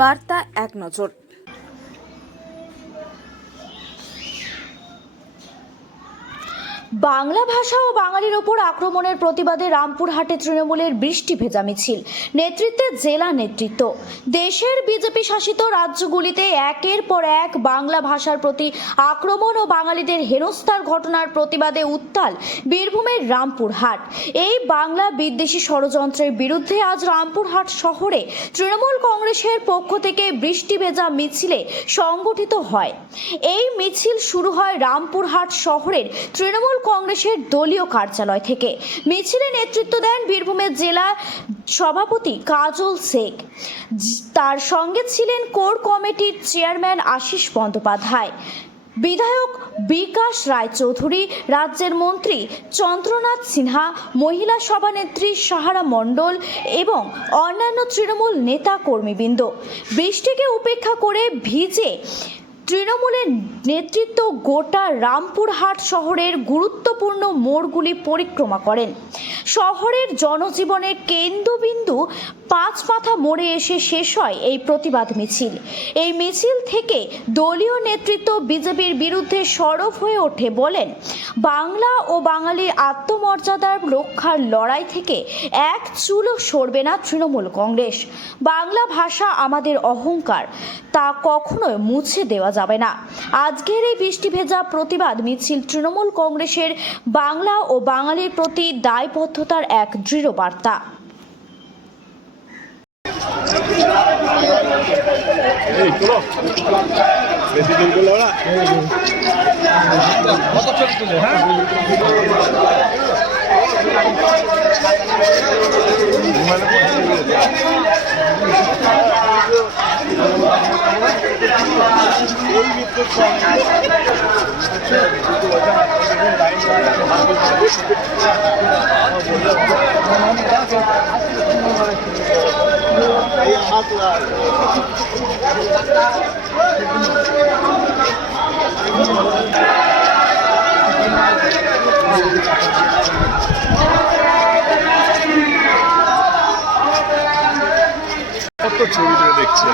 বার্তা এক নজর। বাংলা ভাষা ও বাঙালির ওপর আক্রমণের প্রতিবাদে রামপুরহাটে তৃণমূলের বৃষ্টি ভেজা মিছিল, নেতৃত্বে জেলা নেতৃত্ব। দেশের বিজেপি শাসিত রাজ্যগুলিতে একের পর এক বাংলা ভাষার প্রতি আক্রমণ ও বাঙালিদের হেনস্থার ঘটনার প্রতিবাদে উত্তাল বীরভূমের রামপুরহাট। এই বাংলা বিদ্বেষী ষড়যন্ত্রের বিরুদ্ধে আজ রামপুরহাট শহরে তৃণমূল কংগ্রেসের পক্ষ থেকে বৃষ্টি ভেজা মিছিলে সংগঠিত হয়। এই মিছিল শুরু হয় রামপুরহাট শহরের তৃণমূল কংগ্রেসের দলীয় কার্যালয় থেকে। মিছিলে নেতৃত্ব দেন বীরভূমের জেলা সভাপতি কাজল শেখ। তার সঙ্গে ছিলেন কোর কমিটির চেয়ারম্যান আশিস বন্দ্যোপাধ্যায়, বিধায়ক বিকাশ রায়চৌধুরী, রাজ্যের মন্ত্রী চন্দ্রনাথ সিনহা, মহিলা সভানেত্রী সাহারা মণ্ডল এবং অন্যান্য তৃণমূল নেতা কর্মীবৃন্দ। বৃষ্টিকে উপেক্ষা করে ভিজে তৃণমূলের নেতৃত্ব গোটা রামপুরহাট শহরের গুরুত্বপূর্ণ মোড়গুলি পরিক্রমা করেন। শহরের জনজীবনের কেন্দ্রবিন্দু পাঁচমাথা মোড়ে এসে শেষ হয় এই প্রতিবাদ মিছিল। এই মিছিল থেকে দলীয় নেতৃত্ব বিজেপির বিরুদ্ধে সরব হয়ে ওঠে, বলেন, বাংলা ও বাঙালির আত্মমর্যাদার রক্ষার লড়াই থেকে এক চুলও সরবে না তৃণমূল কংগ্রেস। বাংলা ভাষা আমাদের অহংকার, তা কখনোই মুছে দেওয়া যাবে না। আজকের এই বৃষ্টি ভেজা প্রতিবাদ মিছিল তৃণমূল কংগ্রেসের বাংলা ও বাঙালির প্রতি দায়বদ্ধতার এক দৃঢ় বার্তা। কত ছবিটা দেখছে